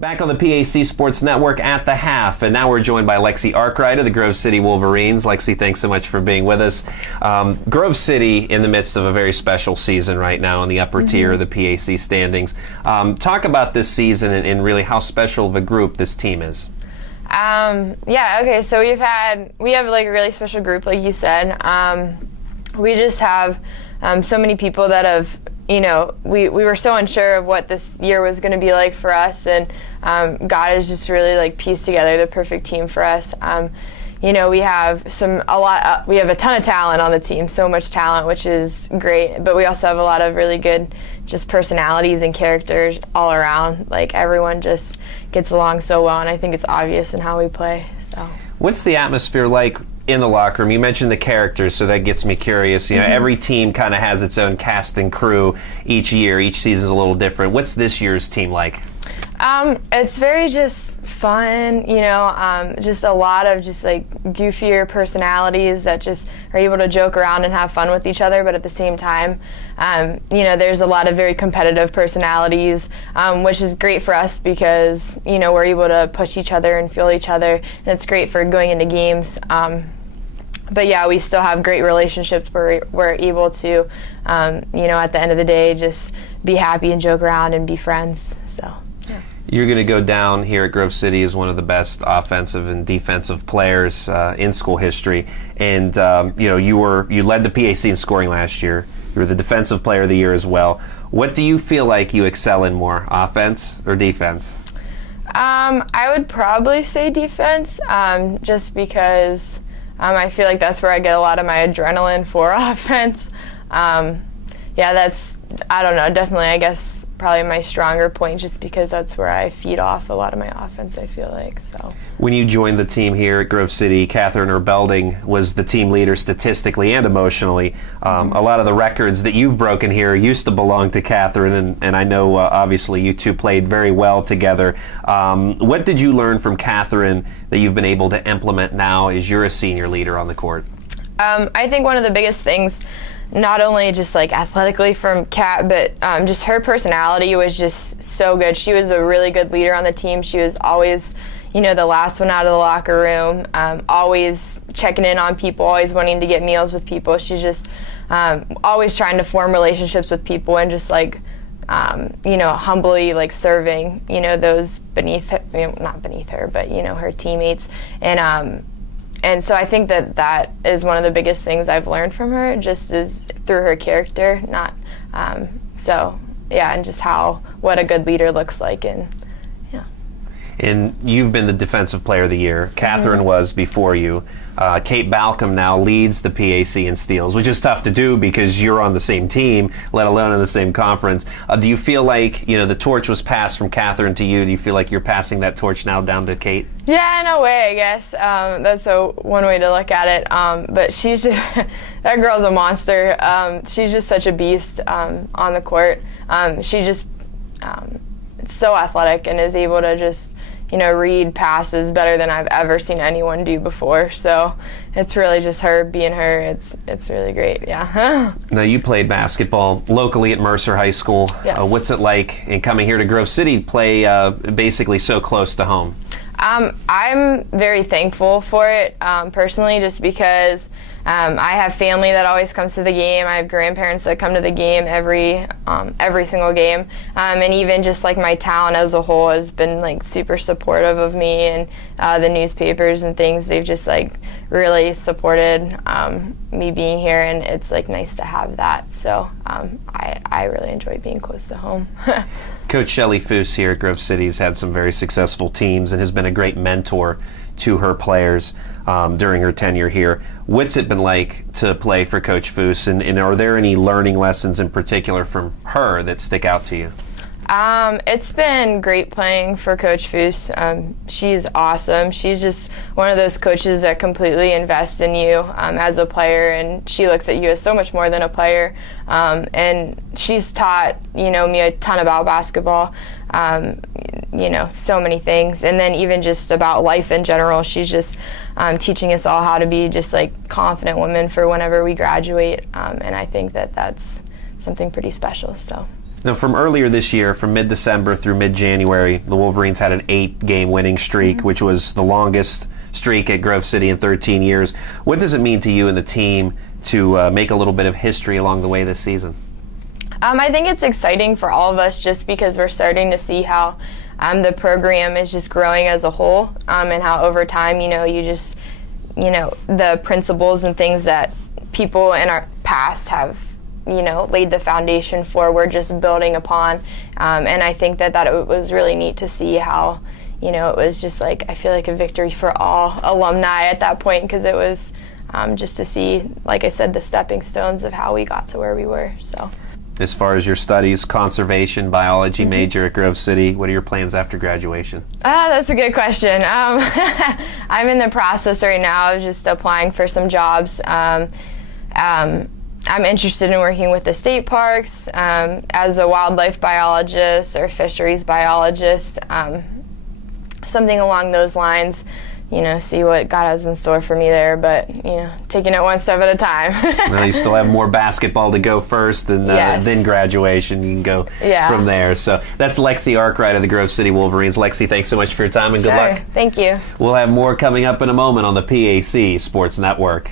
Back on the PAC Sports Network at the half, and now we're joined by Lexie Arkwright of the Grove City Wolverines. Lexie, thanks so much for being with us. Grove City in the midst of a very special season right now in the upper tier of the PAC standings. Talk about this season and really how special of a group this team is. So we have like a really special group, like you said. We just have so many people that have, we were so unsure of what this year was going to be like for us, and God has just really like pieced together the perfect team for us. We have we have a ton of talent on the team, so much talent, which is great, but we also have a lot of really good just personalities and characters all around. Like everyone just gets along so well, and I think it's obvious in how we play. So, what's the atmosphere like in the locker room? You mentioned the characters, so that gets me curious. Every team kind of has its own cast and crew each year. Each season's a little different. What's this year's team like? It's very just fun, just a lot of just like goofier personalities that just are able to joke around and have fun with each other, but at the same time, there's a lot of very competitive personalities, which is great for us because, we're able to push each other and feel each other, and it's great for going into games. But yeah, we still have great relationships where we're able to, at the end of the day, just be happy and joke around and be friends. So. Yeah. You're going to go down here at Grove City as one of the best offensive and defensive players in school history, and you led the PAC in scoring last year. You were the defensive player of the year as well. What do you feel like you excel in more, offense or defense? I would probably say defense, just because I feel like that's where I get a lot of my adrenaline for offense. I don't know, definitely, I guess, probably my stronger point, just because that's where I feed off a lot of my offense, I feel like. So, when you joined the team here at Grove City, Catherine Erbelding was the team leader statistically and emotionally. A lot of the records that you've broken here used to belong to Catherine, and I know obviously you two played very well together. What did you learn from Catherine that you've been able to implement now as you're a senior leader on the court? I think one of the biggest things, not only just like athletically from Kat, but just her personality was just so good. She was a really good leader on the team. She was always, the last one out of the locker room, always checking in on people, always wanting to get meals with people. She's just always trying to form relationships with people and just like, humbly like serving, those beneath her, not beneath her, but, her teammates. And so I think that is one of the biggest things I've learned from her, just is through her character, and just what a good leader looks like, and yeah. And you've been the defensive player of the year. Catherine was before you. Kate Balcom now leads the PAC in steals, which is tough to do because you're on the same team, let alone in the same conference. Do you feel like, the torch was passed from Catherine to you? Do you feel like you're passing that torch now down to Kate? Yeah, in a way, I guess. That's one way to look at it. But she's just, that girl's a monster. She's just such a beast on the court. She's just so athletic and is able to just, read passes better than I've ever seen anyone do before. So it's really just her being her. It's really great, yeah. Now, you played basketball locally at Mercer High School. Yes. What's it like in coming here to Grove City to play basically so close to home? I'm very thankful for it, personally, just because I have family that always comes to the game. I have grandparents that come to the game every single game, and even just like my town as a whole has been like super supportive of me, and the newspapers and things. They've just like really supported me being here, and it's like nice to have that. So I really enjoy being close to home. Coach Shelly Foose here at Grove City has had some very successful teams and has been a great mentor to her players during her tenure here. What's it been like to play for Coach Foose, and are there any learning lessons in particular from her that stick out to you? It's been great playing for Coach Foose. She's awesome. She's just one of those coaches that completely invests in you as a player, and she looks at you as so much more than a player. And she's taught, me a ton about basketball, so many things. And then even just about life in general, she's just teaching us all how to be just like confident women for whenever we graduate. And I think that that's something pretty special. So. Now, from earlier this year, from mid-December through mid-January, the Wolverines had an 8-game winning streak, which was the longest streak at Grove City in 13 years. What does it mean to you and the team to make a little bit of history along the way this season? I think it's exciting for all of us just because we're starting to see how the program is just growing as a whole, and how over time, the principles and things that people in our past have, laid the foundation for, we're just building upon. And I think that it was really neat to see how, it was just like, I feel like a victory for all alumni at that point, because it was just to see, like I said, the stepping stones of how we got to where we were. So. As far as your studies, conservation, biology major at Grove City, what are your plans after graduation? That's a good question. I'm in the process right now of just applying for some jobs. I'm interested in working with the state parks as a wildlife biologist or fisheries biologist, something along those lines. See what God has in store for me there, but, taking it one step at a time. Well, you still have more basketball to go first, and then graduation. You can go from there. So that's Lexie Arkwright of the Grove City Wolverines. Lexie, thanks so much for your time, and good luck. Thank you. We'll have more coming up in a moment on the PAC Sports Network.